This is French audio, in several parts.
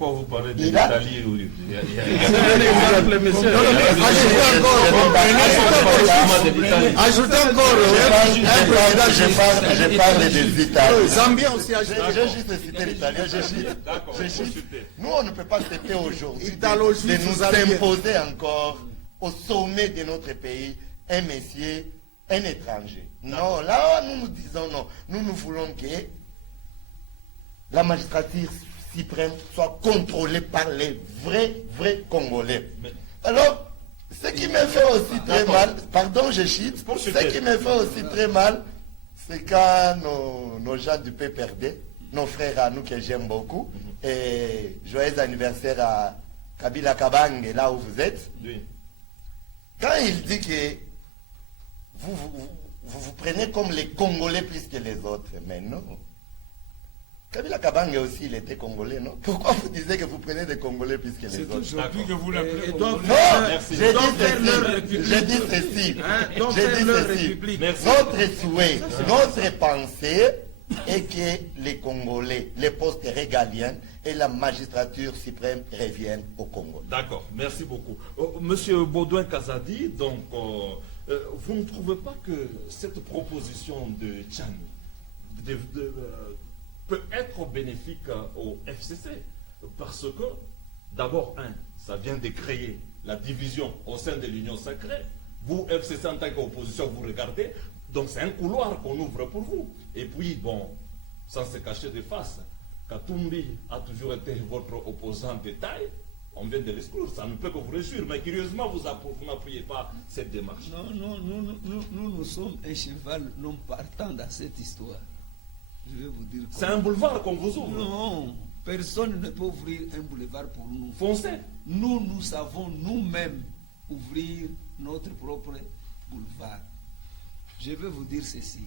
Pourquoi vous parlez de Il a- l'Italie ou... Ajoutez encore. Je parle des Italiens. Zambien aussi ajoute. J'ai juste cité l'italien, Nous, on ne peut pas citer aujourd'hui Italo-juif, de nous vous avez- imposer encore au sommet de notre pays un monsieur, un étranger. Non, là, nous nous disons non. Nous voulons que la magistrature suprême soit contrôlée par les vrais Congolais. Alors, ce qui me fait aussi très mal, pardon, je chute, ce qui me fait aussi très mal, c'est quand nos gens du PPRD, nos frères à nous que j'aime beaucoup, et joyeux anniversaire à Kabila Kabange, là où vous êtes, Oui. quand il dit que vous prenez comme les Congolais plus que les autres, mais non. Kabila Kabange aussi, il était Congolais, non? Pourquoi vous disiez que vous prenez des Congolais plus que les C'est autres? aujourd'hui que vous l'appelez Et Congolais. donc, Non, Merci. j'ai Donc, faire leur dit république. ceci. J'ai dit ceci. Donc, J'ai faire dit leur ceci. république. Merci. Notre souhait, notre pensée est que les Congolais, les postes régaliens et la magistrature suprême reviennent au Congo. D'accord, merci beaucoup. Monsieur Baudouin Kazadi, donc, vous ne trouvez pas que cette proposition de Tchani peut être bénéfique au FCC? Parce que, d'abord, ça vient de créer la division au sein de l'Union sacrée. Vous, FCC, en tant qu'opposition, vous regardez. Donc, c'est un couloir qu'on ouvre pour vous. Et puis, bon, sans se cacher de face, Katumbi a toujours été votre opposant de taille. On vient de l'exclure, ça ne peut que vous réjouir. Mais curieusement, vous n'appuyez pas cette démarche. Non, nous sommes un cheval non partant dans cette histoire. Je vais vous dire. C'est un boulevard qu'on vous ouvre. Non, personne ne peut ouvrir un boulevard pour nous. Foncez. Nous savons nous-mêmes ouvrir notre propre boulevard. Je vais vous dire ceci.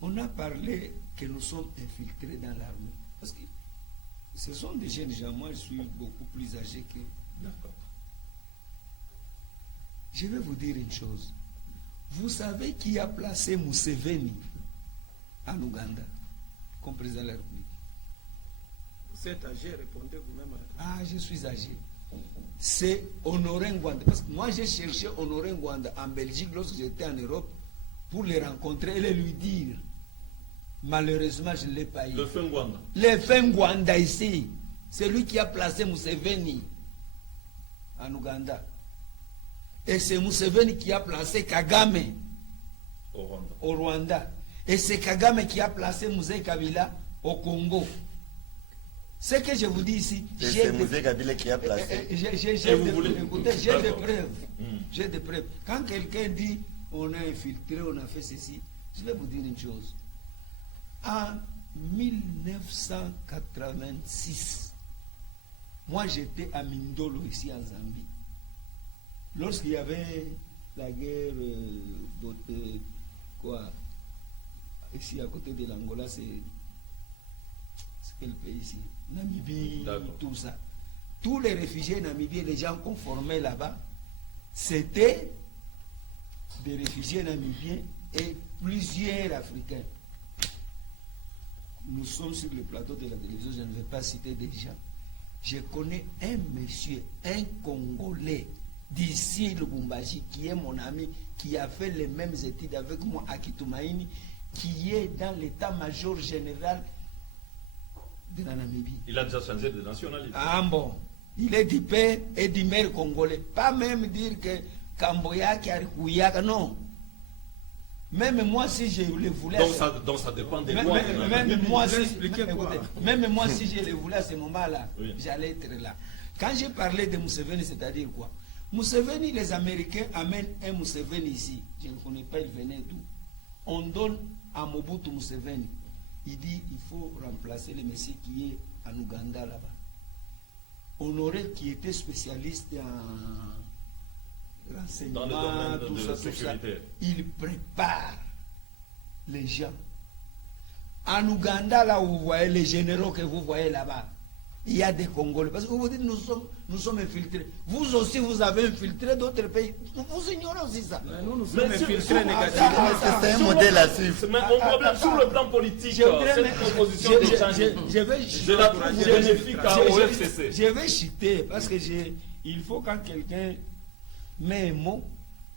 On a parlé que nous sommes infiltrés dans l'armée. Parce que ce sont des jeunes gens. Moi, je suis beaucoup plus âgé que. D'accord. Je vais vous dire une chose. Vous savez qui a placé Museveni en Ouganda comme président de la République? C'est âgé, répondez vous-même à la question. Ah, je suis âgé. C'est Honoré Ngwanda. Parce que moi, j'ai cherché Honoré Ngwanda en Belgique lorsque j'étais en Europe pour le rencontrer et le lui dire. Malheureusement, je ne l'ai pas eu. Le Fengwanda. Le Fengwanda ici, c'est lui qui a placé Museveni en Ouganda. Et c'est Museveni qui a placé Kagame Au Rwanda. au Rwanda. Et c'est Kagame qui a placé Mouzé Kabila au Congo. Ce que je vous dis ici, Et c'est Mouzé Kabila qui a placé. j'ai des preuves. Mm. J'ai des preuves. Quand quelqu'un dit on a infiltré, on a fait ceci, je vais vous dire une chose. En 1986, moi j'étais à Mindolo ici en Zambie. Lorsqu'il y avait la guerre, ici à côté de l'Angola, c'est quel pays ici? Namibie, tout ça. Tous les réfugiés namibiens, les gens qu'on formait là-bas, c'était des réfugiés namibiens et plusieurs Africains. Nous sommes sur le plateau de la télévision, je ne vais pas citer des gens. Je connais un monsieur, un Congolais d'ici Lubumbashi, qui est mon ami, qui a fait les mêmes études avec moi à Kitumaini, qui est dans l'état-major général de la Namibie. Il a déjà changé de nationalité. Ah bon, il est du père et du mère congolais. Pas même dire que Kamboyaki, Arikouyaka, non. Même moi, si je le voulais... Donc ça dépend des lois. Même moi, si je le voulais à ce moment-là, oui, j'allais être là. Quand j'ai parlé de Museveni, c'est-à-dire quoi? Museveni, les Américains amènent un Museveni ici. Je ne connais pas, il venait d'où. On donne à Mobutu Museveni. Il dit il faut remplacer le monsieur qui est en Ouganda là-bas. Honoré, qui était spécialiste en renseignement, dans le domaine tout de ça, sécurité, il prépare les gens. En Ouganda, là où vous voyez les généraux que vous voyez là-bas, il y a des Congolais. Parce que vous dites nous sommes infiltrés. Vous aussi, vous avez infiltré d'autres pays. Vous ignorez aussi ça. Mais nous sommes Mais infiltrés négativement. C'est un modèle à suivre. Mais mon problème, sur le plan politique, cette proposition de Tchani, je la trouve bénéfique au FCC. Je vais chuter parce que il faut quand quelqu'un met un mot,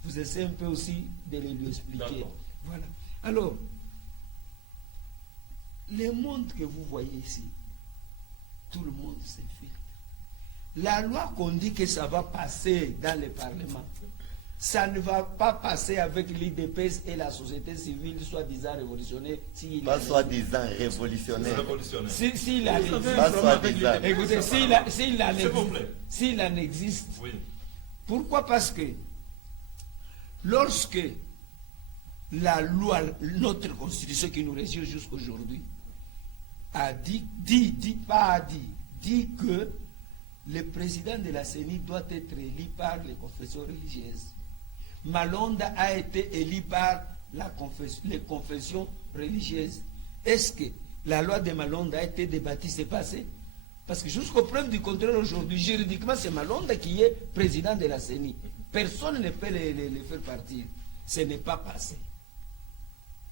vous essayez un peu aussi de le lui expliquer. D'accord. Voilà. Alors, les mondes que vous voyez ici, tout le monde s'infiltre. La loi qu'on dit que ça va passer dans le Parlement, ça ne va pas passer avec l'IDPS et la société civile, soi-disant révolutionnaire. Pas soi-disant révolutionnaire. Révolutionnaire. S'il en existe, Pas soi-disant. écoutez, S'il vous plaît. s'il en existe, Oui. pourquoi? Parce que lorsque la loi, notre constitution qui nous régit jusqu'aujourd'hui, dit que le président de la CENI doit être élu par les confessions religieuses. Malonda a été élu par les confessions religieuses. Est-ce que la loi de Malonda a été débattue, c'est passé? Parce que jusqu'au preuve du contraire aujourd'hui, juridiquement, c'est Malonda qui est président de la CENI. Personne ne peut les faire partir. Ce n'est pas passé.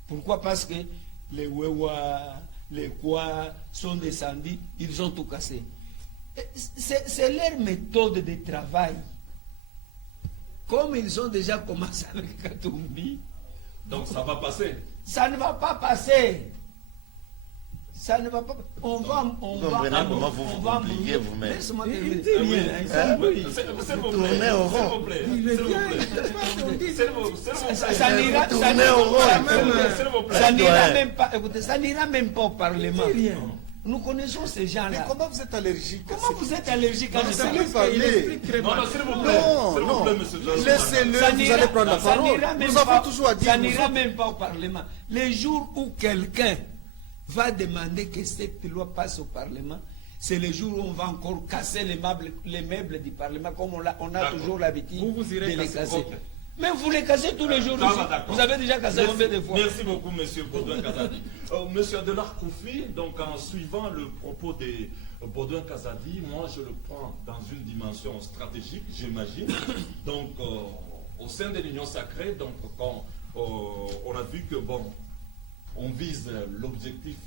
Pourquoi? Parce que les Wewa, les Kwa sont descendus, ils ont tout cassé. C'est leur méthode de travail. Comme ils ont déjà commencé avec Katumbi, Donc ça va passer. ça ne va pas passer. Ça ne va pas. On va. Comment vous vous compliquez vous-même. Laisse-moi Il terminer. dit rien. Il s'embrouille. S'il vous Tournez plaît. au S'il rond. vous plaît. Il est bien. S'il vous plaît. Ça n'ira Tournez au rond. S'il vous plaît. ça n'ira Ouais. même pas. Écoutez, ça n'ira même pas au Parlement. Il dit rien. Nous connaissons ces Mais gens-là. comment vous êtes allergique à Comment vous êtes allergique à Non, ça? ça lui Il parler. explique très Non, mal. non, s'il vous plaît. Non, S'il vous non. plaît, monsieur Georges. Laissez-le, Ça vous n'ira- allez prendre la ça parole. n'ira même Nous pas- avons toujours à dire. Ça nous n'ira autres. même pas au Parlement. Les jours où quelqu'un va demander que cette loi passe au Parlement, c'est le jour où on va encore casser les meubles du Parlement, comme on a D'accord. toujours l'habitude Vous irez de les casser. casser. Ok. Mais vous les cassez tous les jours. Ça ici. va, d'accord. Vous avez déjà cassé combien de fois? Merci beaucoup, monsieur Baudouin Kazadi. Monsieur Adelar Koufi, donc en suivant le propos de Baudouin Kazadi, moi je le prends dans une dimension stratégique, j'imagine. Donc au sein de l'Union sacrée, donc quand on a vu que bon, on vise l'objectif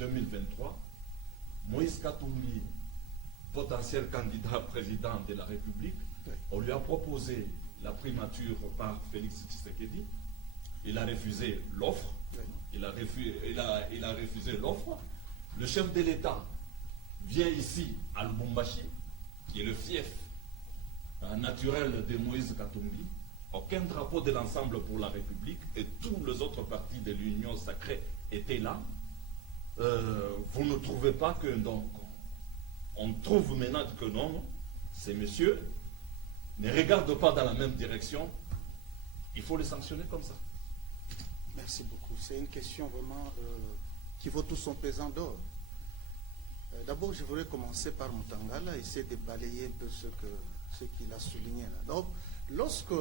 2023, Moïse Katumbi, potentiel candidat président de la République, on lui a proposé la primature par Félix Tshisekedi. Il a refusé l'offre. Il a refusé l'offre. Le chef de l'État vient ici à Lubumbashi, qui est le fief naturel de Moïse Katumbi. Aucun drapeau de l'ensemble pour la République et tous les autres partis de l'Union sacrée étaient là. Vous ne trouvez pas que donc on trouve maintenant que non, ces messieurs ne regardent pas dans la même direction, il faut les sanctionner comme ça. Merci beaucoup. C'est une question vraiment qui vaut tout son pesant d'or. D'abord, je voudrais commencer par Mutangala, essayer de balayer un peu ce qu'il a souligné là. Donc, lorsque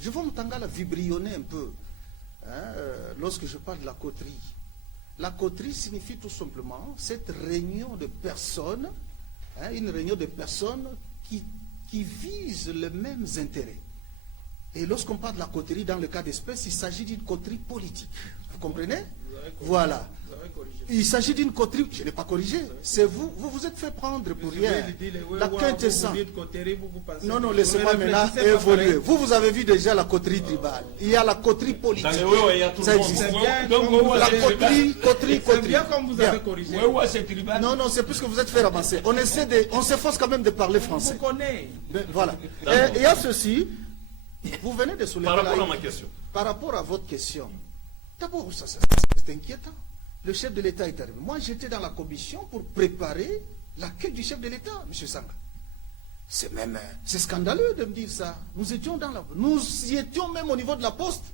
je vois Mutangala vibrionner un peu, lorsque je parle de la coterie. La coterie signifie tout simplement cette réunion de personnes, une réunion de personnes qui visent les mêmes intérêts. Et lorsqu'on parle de la coterie, dans le cas d'espèce, il s'agit d'une coterie politique. Vous comprenez? Voilà. Vous avez corrigé. Il s'agit d'une coterie. Je n'ai pas corrigé. C'est vous. Vous vous êtes fait prendre pour rien. La quintessence. Non, non, laissez-moi maintenant évoluer. Vous avez vu déjà la coterie tribale. Il y a la coterie politique. Dans les Wewa, il y a tout Ça le monde. existe. Donc, La coterie. C'est bien comme vous Bien. avez corrigé. Ouais, ouais, c'est tribal. Non, non, c'est plus que vous êtes fait ramasser. On s'efforce quand même de parler On français. vous connaît. Ben, voilà. Et il y a ceci. Vous venez de soulever Par rapport là, à ma question. par rapport à votre question. D'abord, ça, c'est inquiétant. Le chef de l'État est arrivé. Moi, j'étais dans la commission pour préparer l'accueil du chef de l'État, M. Sanga. C'est scandaleux de me dire ça. Nous y étions même au niveau de la poste.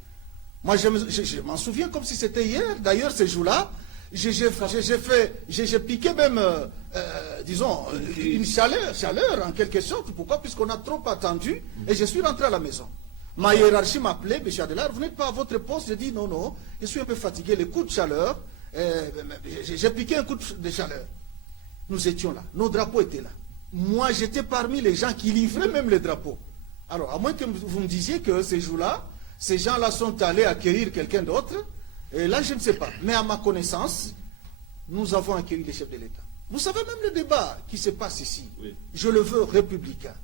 Moi, je m'en souviens comme si c'était hier. D'ailleurs, ces jours-là, j'ai piqué même, disons, une chaleur en quelque sorte. Pourquoi? Puisqu'on a trop attendu et je suis rentré à la maison. Ma hiérarchie m'appelait, M. Adelar, vous n'êtes pas à votre poste. J'ai dit non, je suis un peu fatigué, les coups de chaleur. J'ai piqué un coup de chaleur. nous étions là. Nos drapeaux étaient là. Moi, j'étais parmi les gens qui livraient même les drapeaux. Alors, à moins que vous me disiez que ces jours-là, ces gens-là sont allés accueillir quelqu'un d'autre, et là, je ne sais pas. Mais à ma connaissance, nous avons accueilli les chefs de l'État. Vous savez, même le débat qui se passe ici, Oui. je le veux républicain.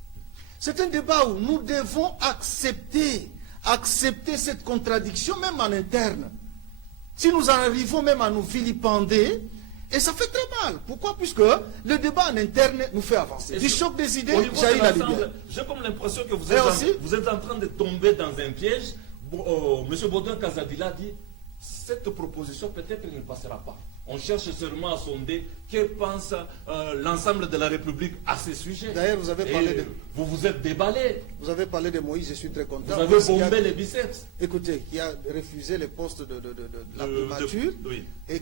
C'est un débat où nous devons accepter cette contradiction, même en interne. Si nous en arrivons même à nous vilipender, et ça fait très mal. Pourquoi? Puisque le débat en interne nous fait avancer. Du choc des idées, Au niveau jaillit de la l'ensemble, lumière. j'ai comme l'impression que Et aussi- vous êtes en train de tomber dans un piège. M. Baudouin Kazadila dit cette proposition peut-être ne passera pas. On cherche seulement à sonder que pense l'ensemble de la République à ces sujets. D'ailleurs, vous avez parlé de- Vous vous êtes déballé. Vous avez parlé de Moïse, je suis très content. Vous avez Moïse qui a- bombé les biceps. Écoutez, qui a refusé le poste de la primature. Oui. Et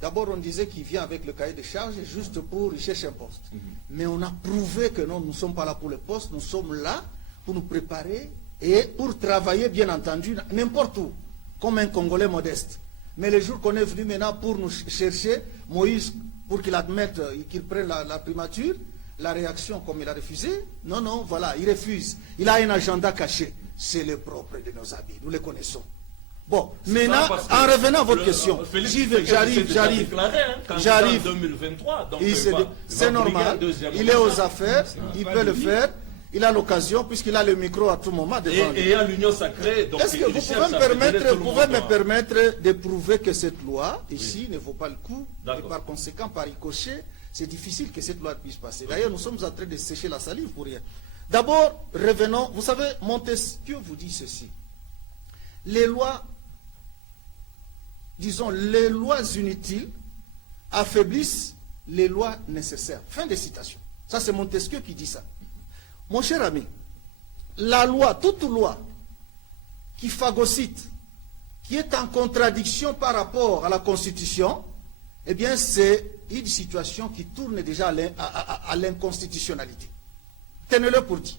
d'abord on disait qu'il vient avec le cahier de charges juste pour y chercher un poste. Mais on a prouvé que non, nous ne sommes pas là pour le poste, nous sommes là pour nous préparer et pour travailler, bien entendu, n'importe où, comme un Congolais modeste. Mais le jour qu'on est venu maintenant pour nous chercher, Moïse, pour qu'il admette, qu'il prenne la primature, la réaction, comme il a refusé, non, voilà, il refuse. Il a un agenda caché. C'est le propre de nos habits, nous les connaissons. Bon, maintenant, parce que en revenant à votre question, Félix j'y vais, Tshisekedi s'est déjà j'arrive. déclaré, candidat J'arrive. en 2023. Donc C'est normal, il est aux affaires, il peut le faire, il a l'occasion, puisqu'il a le micro à tout moment devant lui. Et à l'Union sacrée. donc Est-ce que il vous cherche pouvez, à fédérer tout le vous pouvez monde. me permettre de prouver que cette loi, ici, ne vaut pas le coup, et D'accord. par conséquent, par ricochet, c'est difficile que cette loi puisse passer. D'ailleurs, nous sommes en train de sécher la salive pour rien. D'abord, revenons, vous savez, Montesquieu vous dit ceci. Les lois, disons, les lois inutiles affaiblissent les lois nécessaires. Fin de citation. Ça, c'est Montesquieu qui dit ça. Mon cher ami, la loi, toute loi qui phagocyte, qui est en contradiction par rapport à la Constitution, eh bien, c'est une situation qui tourne déjà à l'inconstitutionnalité. Tenez-le pour dit.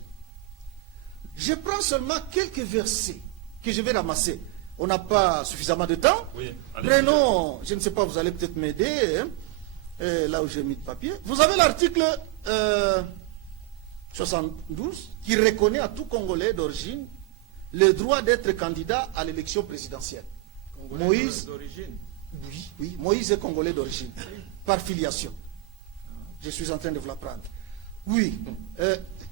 Je prends seulement quelques versets que je vais ramasser. On n'a pas suffisamment de temps. Oui, allez-y. Prenons, je ne sais pas, vous allez peut-être m'aider, hein, là où j'ai mis de papier. Vous avez l'article 72 qui reconnaît à tout Congolais d'origine le droit d'être candidat à l'élection présidentielle. Congolais Moïse, d'origine. oui, Moïse est Congolais d'origine, par filiation. Je suis en train de vous l'apprendre. Oui,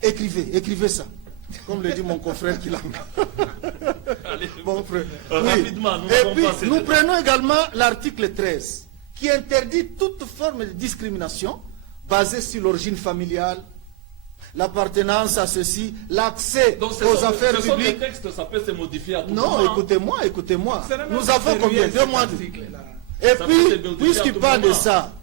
écrivez ça. Comme le dit mon confrère qui l'a. Allez, Bon frère. rapidement, nous Et n'avons puis, pas assez de nous temps. prenons également l'article 13, qui interdit toute forme de discrimination basée sur l'origine familiale, l'appartenance à ceci, l'accès Donc, aux affaires ce sont des publiques. textes, ça peut se modifier à tout Non, moment. écoutez-moi. C'est la même Nous avons chose combien? verrouillé, 2 mois cet de... article-là. Et Ça peut se puis, modifier à puisqu'il tout parle de moment. ça,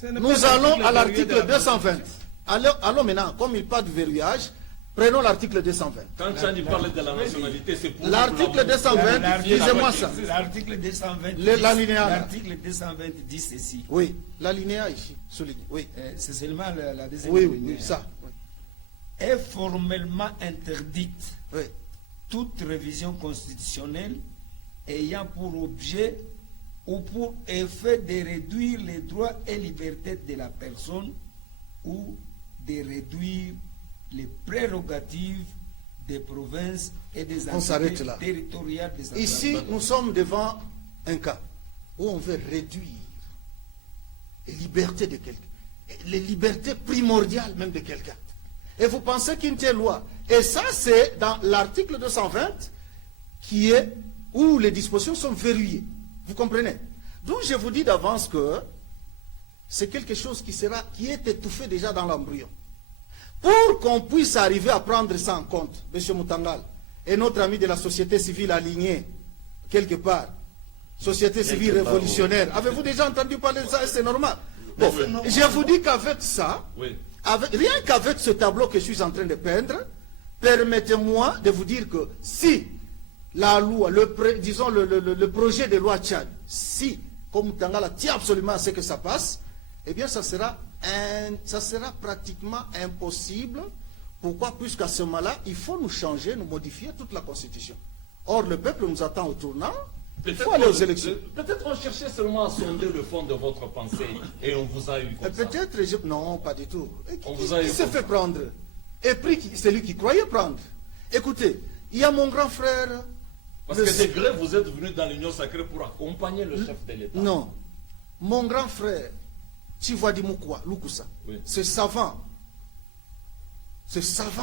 Ce n'est nous pas allons à verrouillé de l'article la 220. Allons maintenant, comme il parle du verrouillage, prenons l'article 220. Quand Chani parle de la nationalité, c'est pour... L'article 220, lisez-moi ça. L'article 220. L'alinéa, là. L'article 220 dit ceci. Oui, l'alinéa ici, souligné. Oui, C'est seulement la deuxième oui, alinéa. ça. Oui. Est formellement interdite Oui. toute révision constitutionnelle ayant pour objet ou pour effet de réduire les droits et libertés de la personne ou de réduire les prérogatives des provinces et des On s'arrête entités là. territoriales des États. Ici, nous sommes devant un cas où on veut réduire les libertés de quelqu'un, les libertés primordiales même de quelqu'un. Et vous pensez qu'une telle loi, et ça c'est dans l'article 220 qui est où les dispositions sont verrouillées. Vous comprenez? Donc je vous dis d'avance que c'est quelque chose qui est étouffé déjà dans l'embryon. Pour qu'on puisse arriver à prendre ça en compte, M. Moutangal et notre ami de la société civile alignée, quelque part, société civile Quelque part, révolutionnaire, avez-vous déjà entendu parler de ça? C'est normal. Bon, je vous dis qu'avec ça, Oui. rien qu'avec ce tableau que je suis en train de peindre, permettez-moi de vous dire que si la loi, disons le projet de loi Tchad, si, comme Moutangal tient absolument à ce que ça passe, eh bien ça sera pratiquement impossible. Pourquoi? Puisqu'à ce moment-là, il faut nous changer, nous modifier toute la Constitution. Or, le peuple nous attend au tournant Il faut aller aux élections. Peut-être on cherchait seulement à sonder le fond de votre pensée et on vous a eu comme ça. Peut-être, non, pas du tout. On vous a eu Qui s'est comme fait ça. prendre et pris celui qui croyait prendre. Écoutez, il y a mon grand frère. Parce que de gré, vous êtes venu dans l'Union sacrée pour accompagner le chef de l'État. Non. Mon grand frère, Tivwadi Mukwa, Lukusa, Oui. ce savant,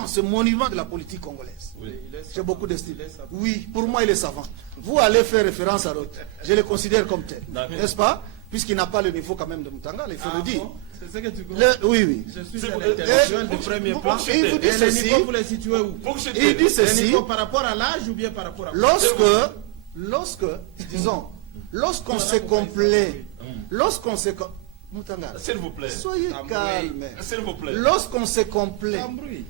ce monument de la politique congolaise. Oui. Il est J'ai savant. beaucoup d'estime. Il est savant. Oui, pour moi, il est savant. Vous allez faire référence à l'autre. Je le considère comme tel. D'accord. N'est-ce pas? Puisqu'il n'a pas le niveau quand même de Mutangala, il faut Ah le dire. bon? C'est ce que tu crois? Oui, oui. Je suis C'est un vous- intellectuel de vous- premier vous- plan. vous- Il vous dit Et les ceci. niveaux, vous les situez où? Faut que je Il dit dise. Les ceci. niveaux par rapport à l'âge ou bien par rapport à... Lorsqu'on se complaît, lorsqu'on se... Mutangala, S'il vous plaît. soyez Ah, oui. calme. S'il vous plaît. Lorsqu'on se complaît, Embrouille.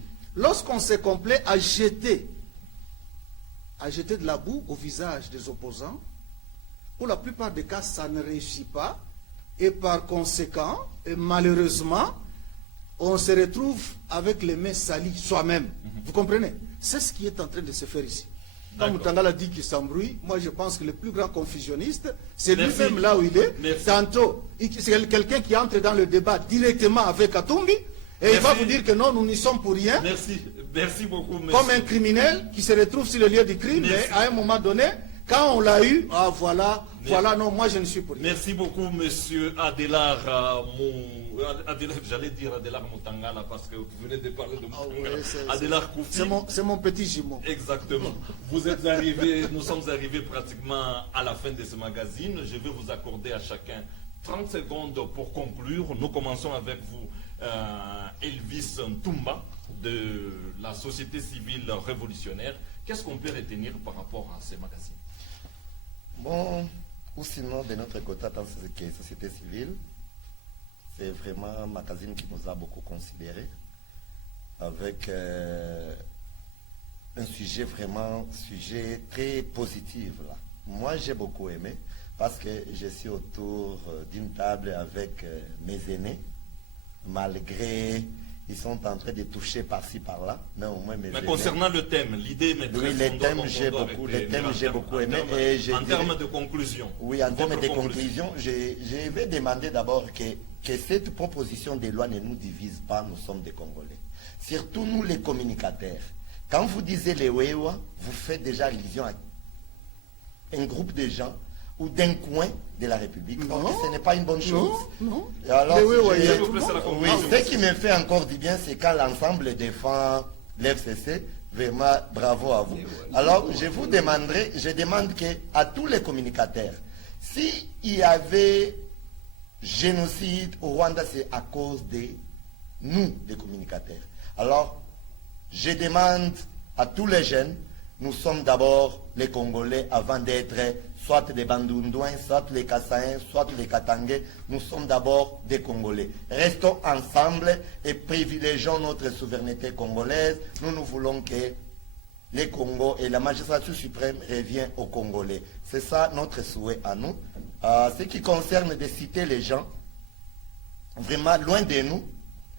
à jeter de la boue au visage des opposants, pour la plupart des cas, ça ne réussit pas. Et par conséquent, et malheureusement, on se retrouve avec les mains salies soi-même. Vous comprenez? C'est ce qui est en train de se faire ici. Quand D'accord. Mutangala dit qu'il s'embrouille, moi je pense que le plus grand confusionniste, c'est Merci. lui-même là où il est. Merci. Tantôt, c'est quelqu'un qui entre dans le débat directement avec Katumbi, et il va Merci. vous dire que non, nous n'y sommes pour rien, Merci. Merci beaucoup, monsieur. comme un criminel qui se retrouve sur le lieu du crime, Merci. mais à un moment donné, quand on l'a eu, ah voilà, Merci. voilà, non, moi je ne suis pour rien. Merci beaucoup, monsieur Adélar, j'allais dire Adélar Mutangala parce que vous venez de parler de Ah Mutangala. ouais, c'est- Adélar Koufi. C'est mon petit jumeau. Exactement. Vous êtes arrivés, nous sommes arrivés pratiquement à la fin de ce magazine. Je vais vous accorder à chacun 30 secondes pour conclure. Nous commençons avec vous, Elvis Ntumba, de la société civile révolutionnaire. Qu'est-ce qu'on peut retenir par rapport à ce magazine? Bon, ou sinon, de notre côté, en tant que société civile, c'est vraiment un magazine qui nous a beaucoup considéré, avec un sujet très positif. Là. Moi, j'ai beaucoup aimé, parce que je suis autour d'une table avec mes aînés, malgré... Ils sont en train de toucher par-ci, par-là, mais au moins mes Mais aînés- concernant le thème, l'idée m'est très Oui, les fondante, thèmes, donc j'ai on doit beaucoup- arrêter. les thèmes, Mais en j'ai termes- beaucoup en aimé, termes- et je en dirais- termes de conclusion. Oui, en termes Votre de conclusion. conclusion, je vais demander d'abord que cette proposition de loi ne nous divise pas, nous sommes des Congolais. Surtout nous les communicateurs. Quand vous disiez les Wewa, vous faites déjà allusion à un groupe de gens ou d'un coin de la République. Non. Donc, ce n'est pas une bonne chose. Non. Et alors, Les Wewa, il y a S'il vous tout plaît, le c'est la monde. oui, conclusion. ce qui me fait encore du bien, c'est quand l'ensemble défend l'FCC. Vraiment, bravo à vous. Alors, je vous demanderai, je demande à tous les communicateurs, s'il y avait génocide au Rwanda, c'est à cause de nous, les communicateurs. Alors, je demande à tous les jeunes, nous sommes d'abord les Congolais avant d'être soit des Bandundouins, soit les Kassaïens, soit les Katangais. Nous sommes d'abord des Congolais. Restons ensemble et privilégions notre souveraineté congolaise. Nous voulons que les Congos et la magistrature suprême reviennent aux Congolais. C'est ça notre souhait à nous. Ce qui concerne de citer les gens, vraiment loin de nous,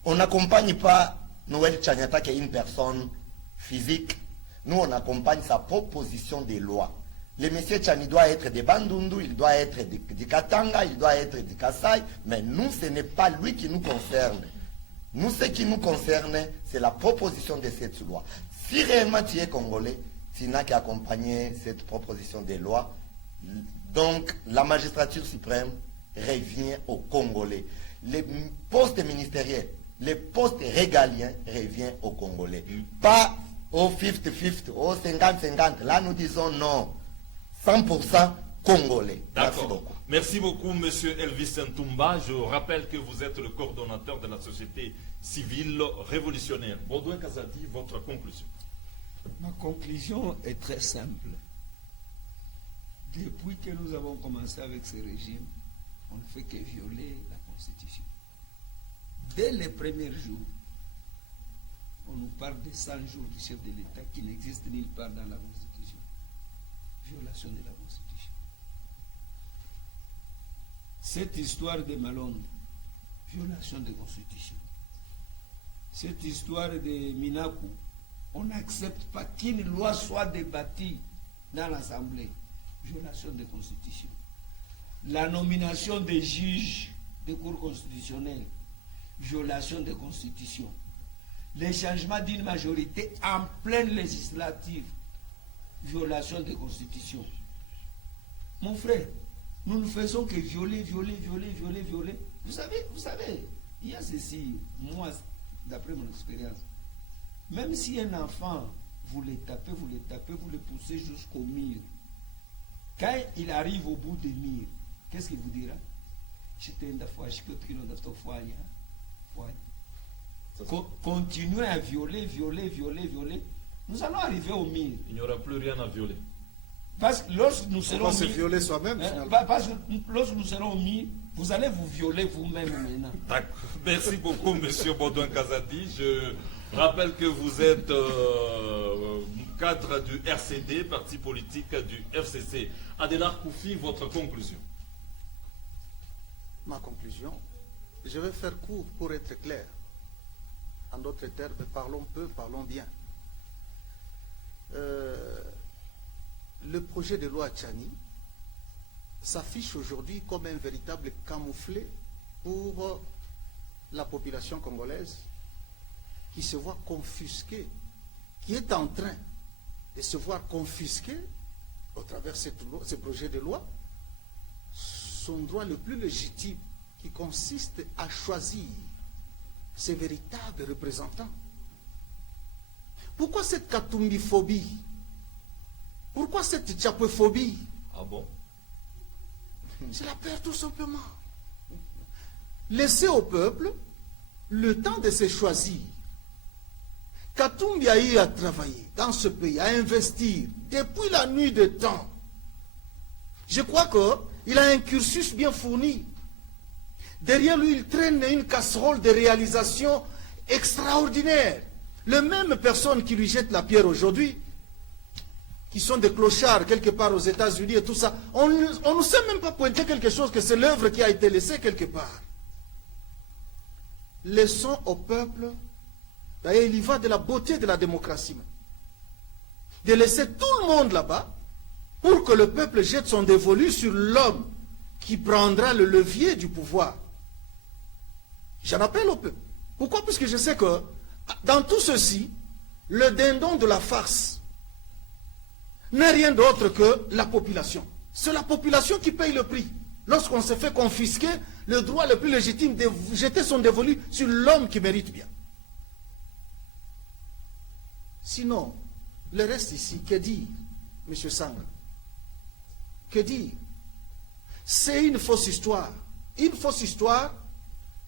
on n'accompagne pas Noël Tchanyata qui est une personne physique. Nous, on accompagne sa proposition de loi. Le monsieur Tchani doit être de Bandundu, il doit être de Katanga, il doit être de Kassai, mais nous, ce n'est pas lui qui nous concerne. Nous, ce qui nous concerne, c'est la proposition de cette loi. Si réellement tu es Congolais, tu n'as qu'à accompagner cette proposition de loi. Donc, la magistrature suprême revient aux Congolais. Les postes ministériels, les postes régaliens reviennent aux Congolais. Pas au 50-50, au 50-50. Là, nous disons non. 100% Congolais. Merci D'accord. beaucoup. Merci beaucoup, monsieur Elvis Ntumba. Je rappelle que vous êtes le coordonnateur de la société civile révolutionnaire. Baudouin Kazadi, votre conclusion. Ma conclusion est très simple. Depuis que nous avons commencé avec ce régime, on ne fait que violer la Constitution. Dès les premiers jours, on nous parle de 100 jours du chef de l'État qui n'existe nulle part dans la Constitution. Violation de la Constitution. Cette histoire de Malonde, violation de la Constitution. Cette histoire de Minaku, on n'accepte pas qu'une loi soit débattue dans l'Assemblée. violation de constitution. La nomination des juges des cours constitutionnels, violation de constitution. Les changements d'une majorité en pleine législative, violation de constitution. Mon frère, nous ne faisons que violer. Vous savez, il y a ceci, moi, d'après mon expérience, même si un enfant, vous le tapez, vous le poussez jusqu'au mur, quand il arrive au bout du mur, qu'est-ce qu'il vous dira? Continuez à violer. Nous allons arriver au mur. Il n'y aura plus rien à violer. Parce que lorsque nous serons On va se violer soi-même, finalement. parce que lorsque nous serons mis, vous allez vous violer vous-même maintenant. D'accord. Merci beaucoup, Monsieur Baudouin Kazadi. Je rappelle que vous êtes cadre du RCD, parti politique du FCC. Adélard Koufi, votre conclusion. Ma conclusion, je vais faire court pour être clair. En d'autres termes, parlons peu, parlons bien. Le projet de loi Tchani s'affiche aujourd'hui comme un véritable camouflet pour la population congolaise qui se voit confisquée, qui est en train de se voir confisquée au travers de ce projet de loi son droit le plus légitime qui consiste à choisir ses véritables représentants. Pourquoi cette katumbiphobie? Pourquoi cette tchapophobie? Ah bon? C'est la peur tout simplement. Laissez au peuple le temps de se choisir. Katumbi a eu à travailler dans ce pays, à investir depuis la nuit des temps. Je crois qu'il a un cursus bien fourni. Derrière lui, il traîne une casserole de réalisation extraordinaire. Les mêmes personnes qui lui jettent la pierre aujourd'hui, qui sont des clochards quelque part aux États-Unis et tout ça, on ne sait même pas pointer quelque chose, que c'est l'œuvre qui a été laissée quelque part. Laissons au peuple, d'ailleurs il y va de la beauté de la démocratie, de laisser tout le monde là-bas pour que le peuple jette son dévolu sur l'homme qui prendra le levier du pouvoir. J'en appelle au peuple. Pourquoi? Puisque je sais que dans tout ceci, le dindon de la farce n'est rien d'autre que la population. C'est la population qui paye le prix. Lorsqu'on se fait confisquer le droit le plus légitime de jeter son dévolu sur l'homme qui mérite bien. Sinon, le reste ici, que dire, M. Sangra? Que dire? C'est une fausse histoire. Une fausse histoire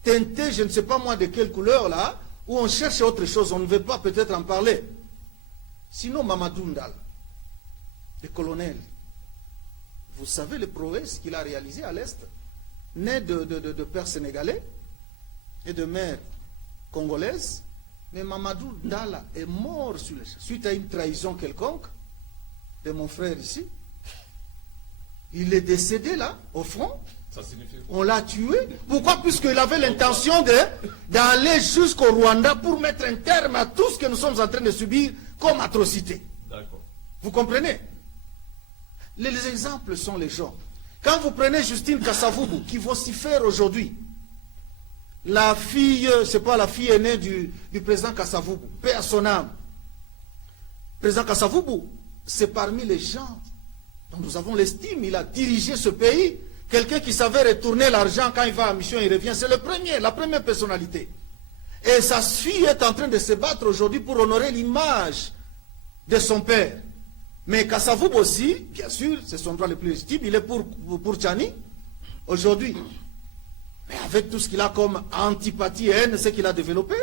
teintée, je ne sais pas moi de quelle couleur là, où on cherche autre chose, on ne veut pas peut-être en parler. Sinon, Mamadou Ndala, le colonel, vous savez les prouesses qu'il a réalisées à l'Est, né de père sénégalais et de mère congolaise, mais Mamadou Ndala est mort sur le champ, suite à une trahison quelconque de mon frère ici. Il est décédé là, au front. Ça signifie quoi? On l'a tué. Pourquoi? Puisqu'il avait l'intention d'aller jusqu'au Rwanda pour mettre un terme à tout ce que nous sommes en train de subir comme atrocité. D'accord. Vous comprenez? Les exemples sont les gens. Quand vous prenez Justine Kasavubu, qui vocifère aujourd'hui, la fille, c'est pas la fille aînée du président Kasavubu, paix à son âme. Président Kasavubu, c'est parmi les gens dont nous avons l'estime. Il a dirigé ce pays. Quelqu'un qui savait retourner l'argent quand il va en mission, il revient. C'est la première personnalité. Et sa fille est en train de se battre aujourd'hui pour honorer l'image de son père. Mais Kasavubu aussi, bien sûr, c'est son droit le plus légitime, il est pour Tchani, aujourd'hui. Mais avec tout ce qu'il a comme antipathie et haine, c'est qu'il a développé.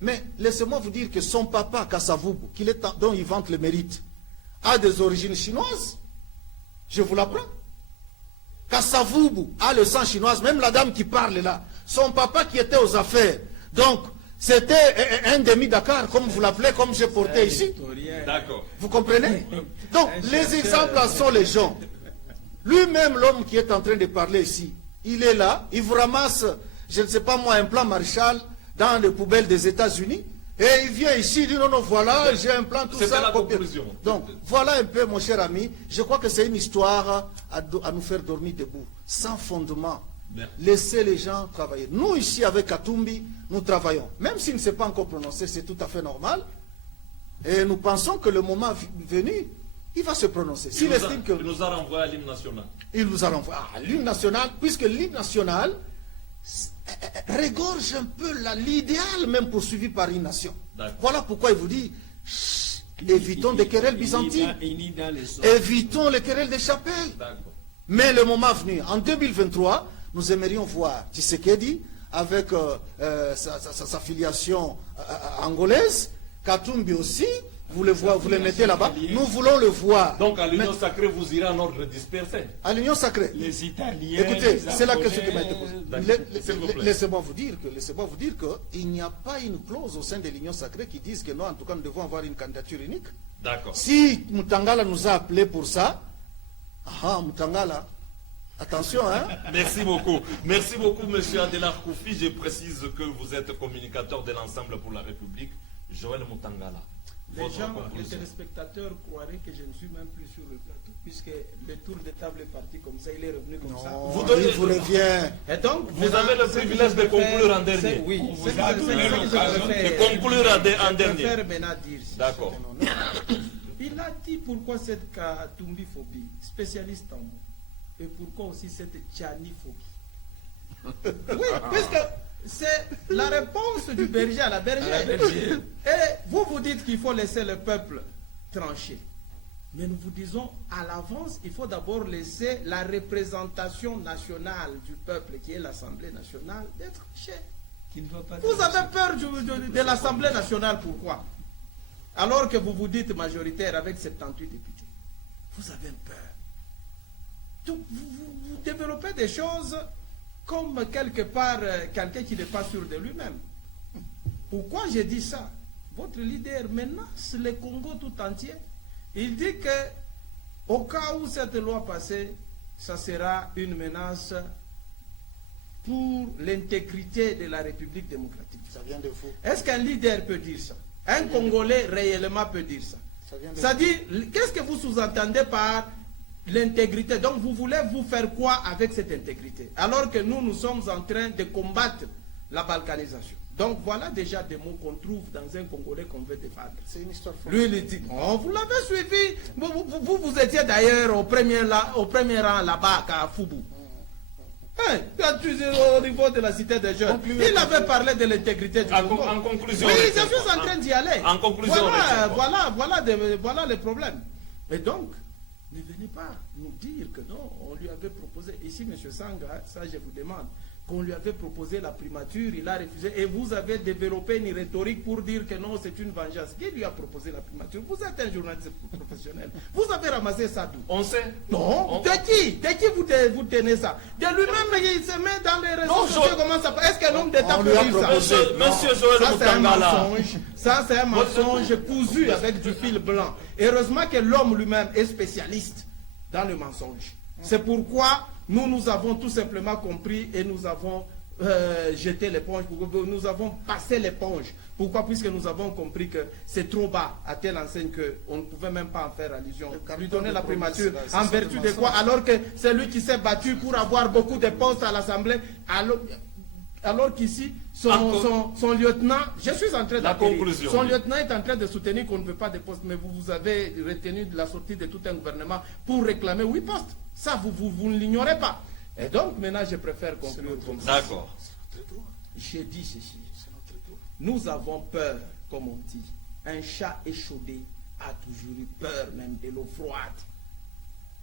Mais laissez-moi vous dire que son papa, Kasavubu, dont il vante le mérite, a des origines chinoises. Je vous l'apprends. Kasavubu a le sang chinois, même la dame qui parle là. Son papa qui était aux affaires. Donc, c'était un demi-Dakar, comme vous l'appelez, comme j'ai porté ici. D'accord. Vous comprenez? Donc, les exemples sont les gens. Lui-même, l'homme qui est en train de parler ici, il est là, il vous ramasse, je ne sais pas moi, un plan Marshall dans les poubelles des États-Unis. Et il vient ici, il dit non, non, voilà, j'ai un plan, tout C'était ça. la copié. conclusion. Donc, voilà un peu, mon cher ami. Je crois que c'est une histoire à nous faire dormir debout, sans fondement. Bien. Laissez les gens travailler. Nous, ici, avec Katumbi, nous travaillons. Même s'il ne s'est pas encore prononcé, c'est tout à fait normal. Et nous pensons que le moment venu, il va se prononcer. S'il estime que... Il nous a renvoyé à l'hymne national. Il nous a renvoyé à l'hymne national, puisque l'hymne national regorge un peu l'idéal même poursuivi par une nation. D'accord. Voilà pourquoi il vous dit, évitons des querelles byzantines, évitons les querelles des chapelles. D'accord. Mais le moment venu, en 2023, nous aimerions voir Tshisekedi avec sa filiation angolaise, Katumbi aussi, vous le mettez là-bas. Nous voulons le voir. Donc à l'Union sacrée, vous irez en ordre dispersé. À l'Union sacrée. Les Italiens. Écoutez, les c'est la question qui Japonais, m'a été posée. S'il vous plaît. Laissez-moi vous dire qu'il n'y a pas une clause au sein de l'Union sacrée qui dise que non, en tout cas, nous devons avoir une candidature unique. D'accord. Si Mutangala nous a appelés pour ça, Mutangala, attention, hein. Merci beaucoup, monsieur Adelar Koufi. Je précise que vous êtes communicateur de l'Ensemble pour la République. Joël Mutangala. Les Votre gens, les conclusion. téléspectateurs croiraient que je ne suis même plus sur le plateau, puisque le tour de table est parti comme ça, il est revenu comme ça. Non, Vous donnez- il vous revient. Et donc, Vous avez le privilège de conclure en dernier. Oui, On c'est vous a donné l'occasion de conclure en dernier. Je préfère maintenant dire ceci. D'accord. Il a dit pourquoi cette Katumbi-phobie, spécialiste en mots, et pourquoi aussi cette Tchani-phobie. Oui, puisque c'est la réponse du berger à la bergère. Et vous vous dites qu'il faut laisser le peuple trancher. Mais nous vous disons, à l'avance, il faut d'abord laisser la représentation nationale du peuple, qui est l'Assemblée nationale, d'être tranchée. qui ne doit pas Vous avez peur de l'Assemblée nationale, pourquoi? Alors que vous vous dites majoritaire avec 78 députés. Vous avez peur. Donc vous développez des choses comme quelque part quelqu'un qui n'est pas sûr de lui-même. Pourquoi j'ai dit ça? Votre leader menace le Congo tout entier. Il dit que au cas où cette loi passait, ça sera une menace pour l'intégrité de la République démocratique. Ça vient de vous. Est-ce qu'un leader peut dire ça? Un Congolais réellement peut dire ça? Ça vient de Ça dit, qu'est-ce que vous sous-entendez par l'intégrité? Donc vous voulez vous faire quoi avec cette intégrité? Alors que nous sommes en train de combattre la balkanisation. Donc voilà déjà des mots qu'on trouve dans un Congolais qu'on veut défendre. C'est une histoire folle. Lui, il dit, oh, vous l'avez suivi. Vous étiez d'ailleurs au premier rang là-bas à Foubou. Hein, au niveau de la cité des jeunes. Il avait parlé de l'intégrité du Congo. En conclusion. Oui, je Richard, suis en train d'y aller. En conclusion. Voilà les problèmes. Et donc, ne venez pas nous dire que non, on lui avait proposé. Ici, M. Sanga, ça je vous demande, qu'on lui avait proposé la primature, il a refusé. Et vous avez développé une rhétorique pour dire que non, c'est une vengeance. Qui lui a proposé la primature? Vous êtes un journaliste professionnel. Vous avez ramassé ça d'où? On sait. Non, de qui vous tenez ça? De lui-même, il se met dans les réseaux Non, sociaux, comment ça passe? Est-ce que l'homme d'État On peut lui a dire ça? proposé. Monsieur Joël Ça, c'est un Mutangala. mensonge. Ça, c'est un mensonge cousu avec du fil blanc. Heureusement que l'homme lui-même est spécialiste dans le mensonge. C'est pourquoi nous avons tout simplement compris et nous avons jeté l'éponge. Nous avons passé l'éponge. Pourquoi? Puisque nous avons compris que c'est trop bas à telle enseigne qu'on ne pouvait même pas en faire allusion. Lui donner la primature en vertu de quoi? Alors que c'est lui qui s'est battu pour avoir beaucoup de postes à l'Assemblée. Alors qu'ici, son lieutenant, je suis en train La d'acquérir. conclusion. Son lieutenant est en train de soutenir qu'on ne veut pas de postes, mais vous avez retenu de la sortie de tout un gouvernement pour réclamer 8 postes. Ça, vous ne l'ignorez pas. Et donc, maintenant, je préfère conclure comme ça. D'accord. J'ai dit ceci. Nous avons peur, comme on dit. Un chat échaudé a toujours eu peur même de l'eau froide.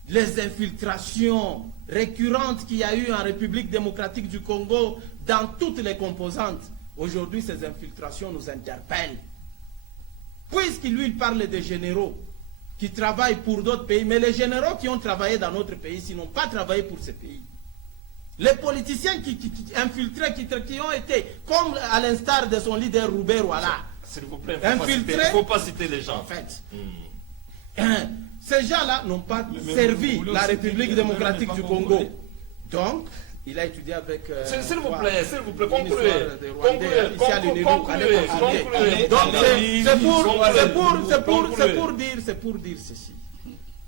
Les infiltrations récurrentes qu'il y a eu en République démocratique du Congo dans toutes les composantes, aujourd'hui ces infiltrations nous interpellent. Puisqu'il lui parle des généraux qui travaillent pour d'autres pays, mais les généraux qui ont travaillé dans notre pays, ils n'ont pas travaillé pour ces pays. Les politiciens qui infiltraient, qui ont été, comme à l'instar de son leader Roubert Ouala, S'il vous plaît, il ne faut pas citer les gens. en fait, ces gens-là n'ont pas servi la République démocratique du Congo. Donc, Il a étudié avec... S'il vous plaît, concluez. Ministre des Rwandais, ici à l'UNEDO, Concluez. Donc Concluez. c'est pour dire ceci,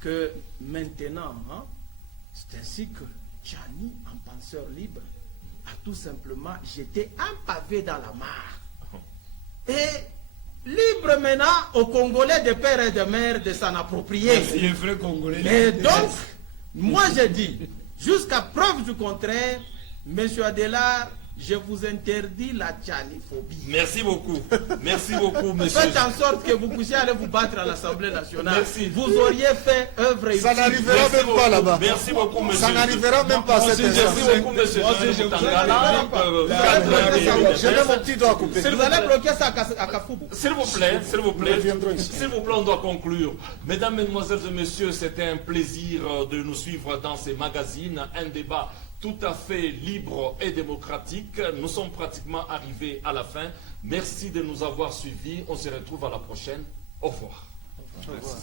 que maintenant, hein, c'est ainsi que Tchani, en penseur libre, a tout simplement jeté un pavé dans la mare. Et libre maintenant aux Congolais de père et de mère de s'en approprier. Les vrais Congolais. Et donc, moi je dis, jusqu'à preuve du contraire, Monsieur Adélard, je vous interdis la tchaniphobie. Merci beaucoup, monsieur. Faites en sorte que vous puissiez aller vous battre à l'Assemblée nationale. Merci. Vous auriez fait œuvre utile. Ça n'arrivera même pas là-bas. Merci beaucoup, monsieur. Ça n'arrivera même pas à cette Merci instant. beaucoup, monsieur. Je mets mon petit doigt à couper. Vous allez bloquer ça à Kafoubou. S'il vous plaît, on doit conclure. Mesdames, Mesdemoiselles et Messieurs, c'était un plaisir de nous suivre dans ces magazines. Un débat tout à fait libre et démocratique. Nous sommes pratiquement arrivés à la fin. Merci de nous avoir suivis. On se retrouve à la prochaine. Au revoir. Au revoir.